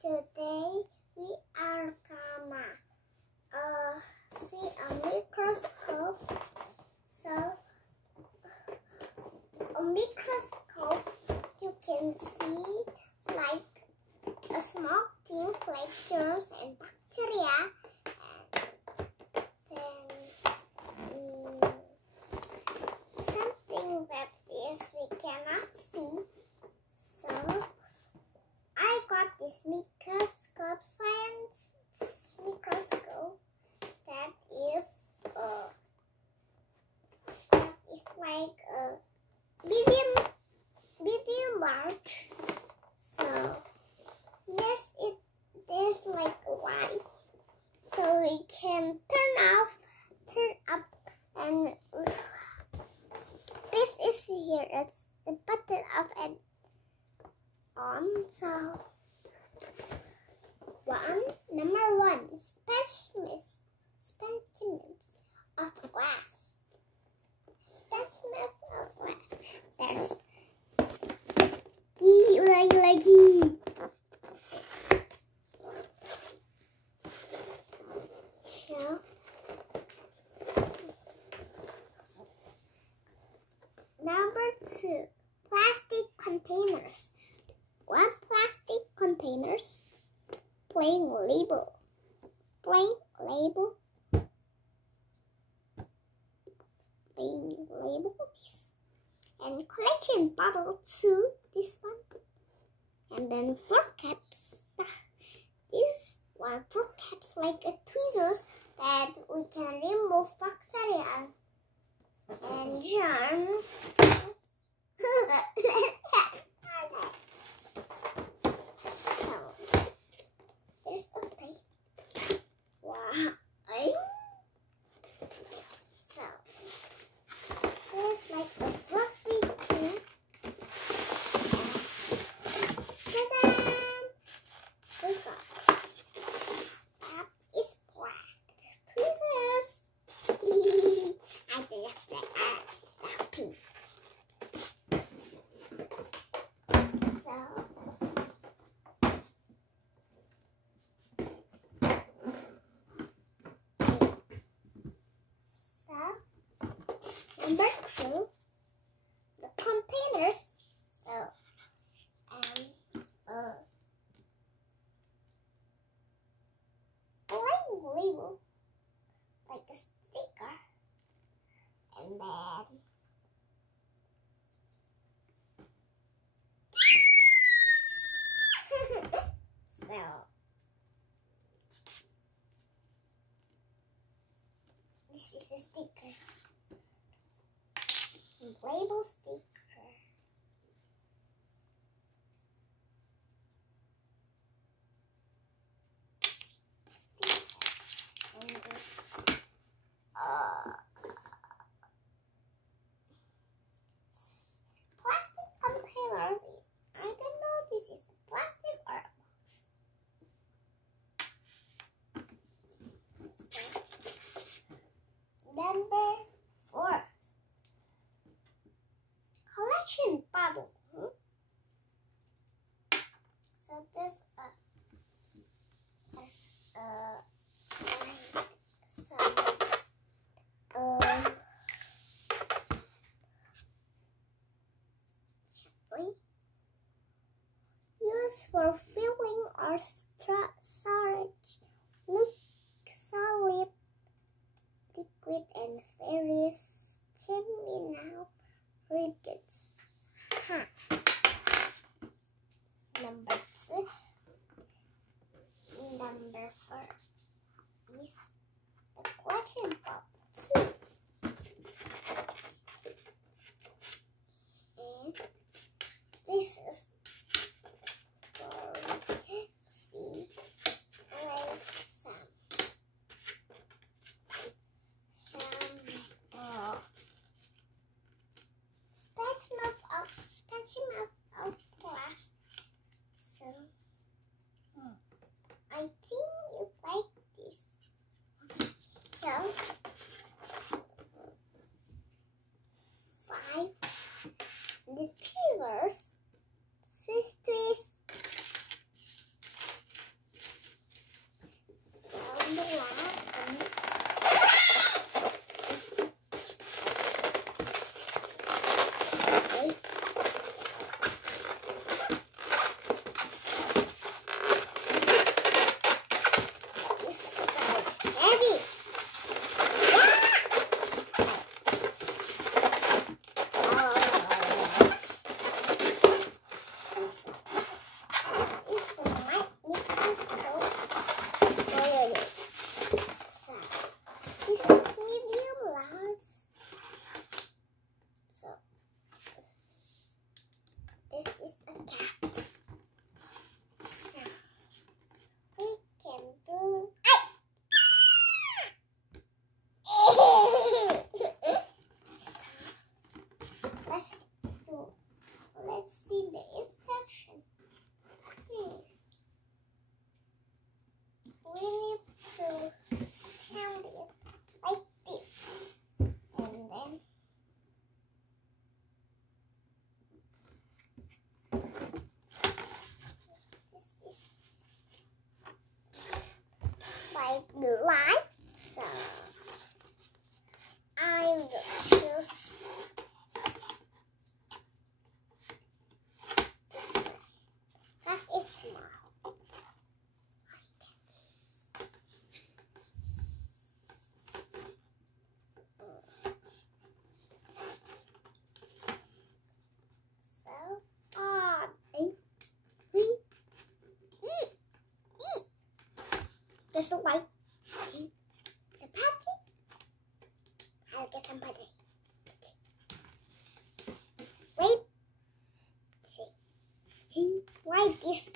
Today we are gonna see a microscope. So a microscope, you can see like a small things like germs and bacteria, and then something that is we cannot see. So I got this microscope, science microscope, that is like a medium large. So there's like a light, so we can turn up, and this is here. It's the button off and on. So number one, specimens of glass. Specimens of glass. There's lagi. So number two, plastic containers. What plastic containers? Plain label. This. And collection bottle too, this one. And then fruit caps. This one, fruit caps like a tweezers that we can remove bacteria and germs. There's a tape. Wow. So there's like a fluffy thing. Ta-da! Look up. That is black. Tweezers. I think that's that pink. Number two, the containers. So, a label, like a sticker, and then so this is a sticker. Label sticker. And this plastic containers. I don't know this is plastic or a box. Number four. Collection bottle. So there's some used for filling or storage. Look, solid, liquid, and very steamy now. Read this. Number two. Number four is the collection box. And this is see like some specimen of like the light, so I will choose this way because it's small. There's a light. The battery. I'll get some battery. Wait. See. Why this?